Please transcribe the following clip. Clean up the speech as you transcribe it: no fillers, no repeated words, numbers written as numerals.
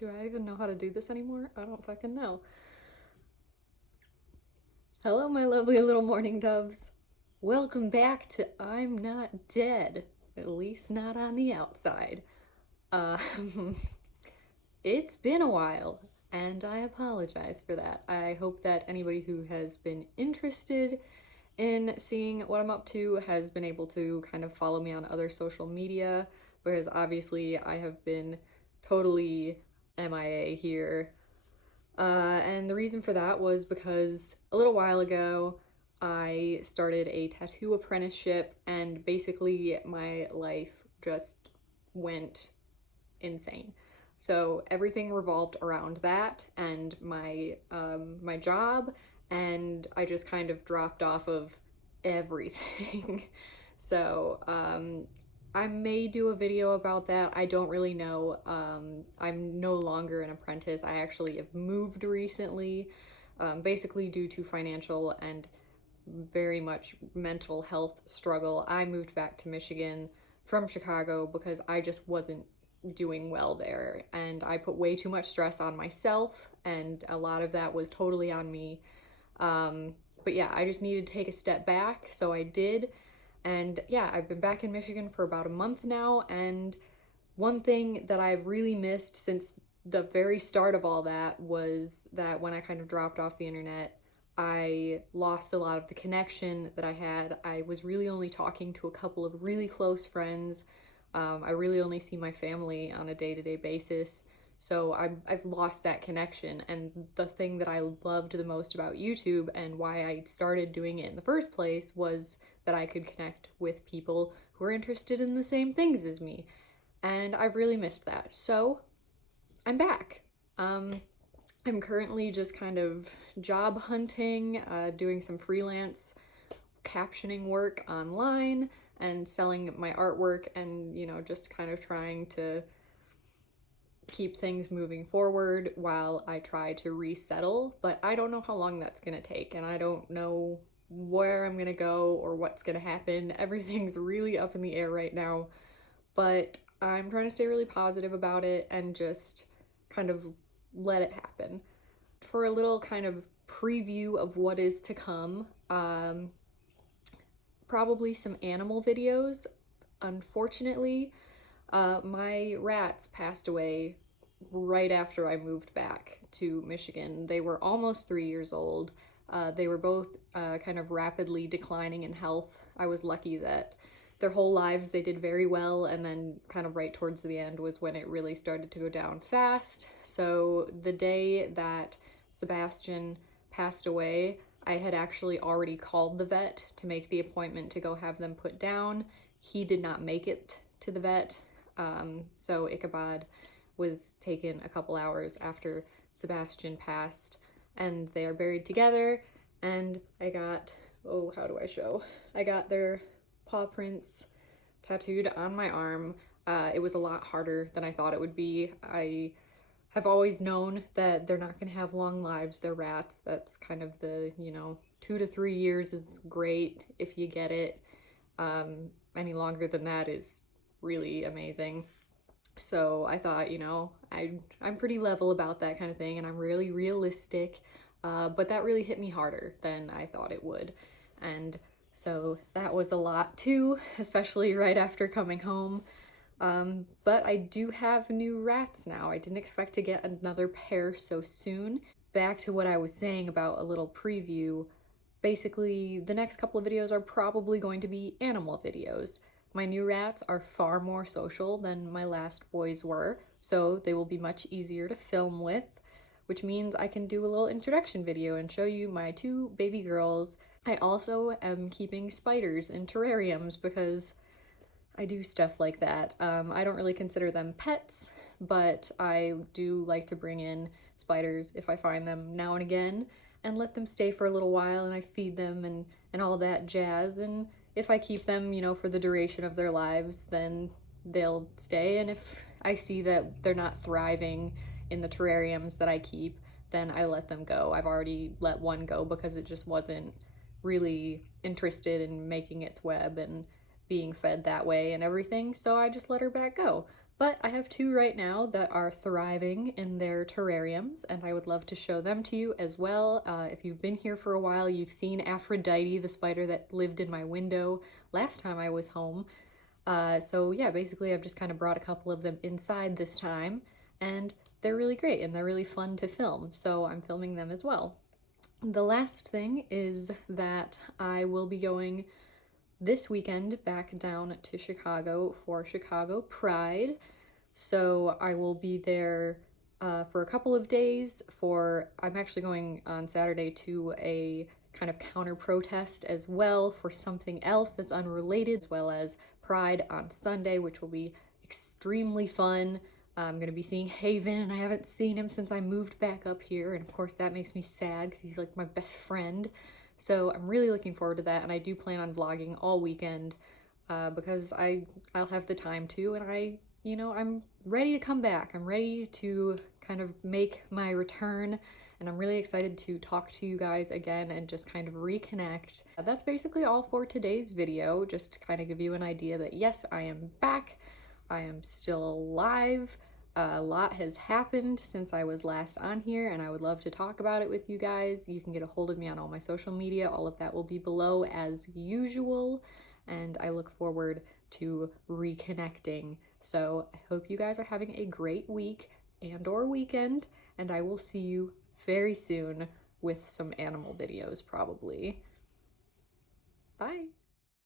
Do I even know how to do this anymore? I don't fucking know. Hello, my lovely little mourning doves. Welcome back to I'm Not Dead. At least not on the outside. Uh, it's been a while, and I apologize for that. I hope that anybody who has been interested in seeing what I'm up to has been able to kind of follow me on other social media, because obviously I have been totally MIA here. And the reason for that was because a little while ago I started a tattoo apprenticeship, and basically my life just went insane. So everything revolved around that and my job, and I just kind of dropped off of everything. So I may do a video about that. I don't really know. I'm no longer an apprentice. I actually have moved recently, basically due to financial and very much mental health struggle. I moved back to Michigan from Chicago because I just wasn't doing well there, and I put way too much stress on myself, and a lot of that was totally on me. But yeah, I just needed to take a step back, so I did. And yeah, I've been back in Michigan for about a month now, and one thing that I've really missed since the very start of all that was that when I kind of dropped off the internet, I lost a lot of the connection that I had. I was really only talking to a couple of really close friends. I really only see my family on a day-to-day basis. So I've lost that connection. And the thing that I loved the most about YouTube and why I started doing it in the first place was that I could connect with people who are interested in the same things as me. And I've really missed that. So I'm back. I'm currently just kind of job hunting, doing some freelance captioning work online and selling my artwork, and just kind of trying to keep things moving forward while I try to resettle. But I don't know how long that's gonna take, and I don't know where I'm gonna go or what's gonna happen. Everything's really up in the air right now, but I'm trying to stay really positive about it and just kind of let it happen. For a little kind of preview of what is to come, probably some animal videos. Unfortunately, my rats passed away right after I moved back to Michigan. They were almost 3 years old. They were both kind of rapidly declining in health. I was lucky that their whole lives they did very well, and then kind of right towards the end was when it really started to go down fast. So the day that Sebastian passed away, I had actually already called the vet to make the appointment to go have them put down. He did not make it to the vet, so Ichabod was taken a couple hours after Sebastian passed, and they are buried together. And I got, oh, how do I show? I got their paw prints tattooed on my arm. It was a lot harder than I thought it would be. I have always known that they're not gonna have long lives. They're rats. That's kind of the, 2 to 3 years is great if you get it. Any longer than that is really amazing. So I thought, I'm pretty level about that kind of thing, and I'm really realistic, but that really hit me harder than I thought it would. And so that was a lot too, especially right after coming home. But I do have new rats now. I didn't expect to get another pair so soon. Back to what I was saying about a little preview. Basically, the next couple of videos are probably going to be animal videos. My new rats are far more social than my last boys were, so they will be much easier to film with, which means I can do a little introduction video and show you my 2 baby girls. I also am keeping spiders in terrariums because I do stuff like that. I don't really consider them pets, but I do like to bring in spiders if I find them now and again and let them stay for a little while, and I feed them and all that jazz. And if I keep them, for the duration of their lives, then they'll stay. And if I see that they're not thriving in the terrariums that I keep, then I let them go. I've already let one go because it just wasn't really interested in making its web and being fed that way and everything, so I just let her back go. But I have two right now that are thriving in their terrariums, and I would love to show them to you as well. If you've been here for a while, you've seen Aphrodite, the spider that lived in my window last time I was home. So yeah, basically I've just kind of brought a couple of them inside this time, and they're really great and they're really fun to film, so I'm filming them as well. The last thing is that I will be going this weekend back down to Chicago for Chicago Pride. So I will be there for a couple of days I'm actually going on Saturday to a kind of counter protest as well for something else that's unrelated, as well as Pride on Sunday, which will be extremely fun. I'm going to be seeing Haven, and I haven't seen him since I moved back up here, and of course that makes me sad because he's like my best friend. So I'm really looking forward to that, and I do plan on vlogging all weekend because I'll have the time to, and I'm ready to come back. I'm ready to kind of make my return, and I'm really excited to talk to you guys again and just kind of reconnect. That's basically all for today's video, just to kind of give you an idea that yes, I am back. I am still alive. A lot has happened since I was last on here, and I would love to talk about it with you guys. You can get a hold of me on all my social media. All of that will be below as usual, and I look forward to reconnecting. So I hope you guys are having a great week and or weekend, and I will see you very soon with some animal videos probably. Bye!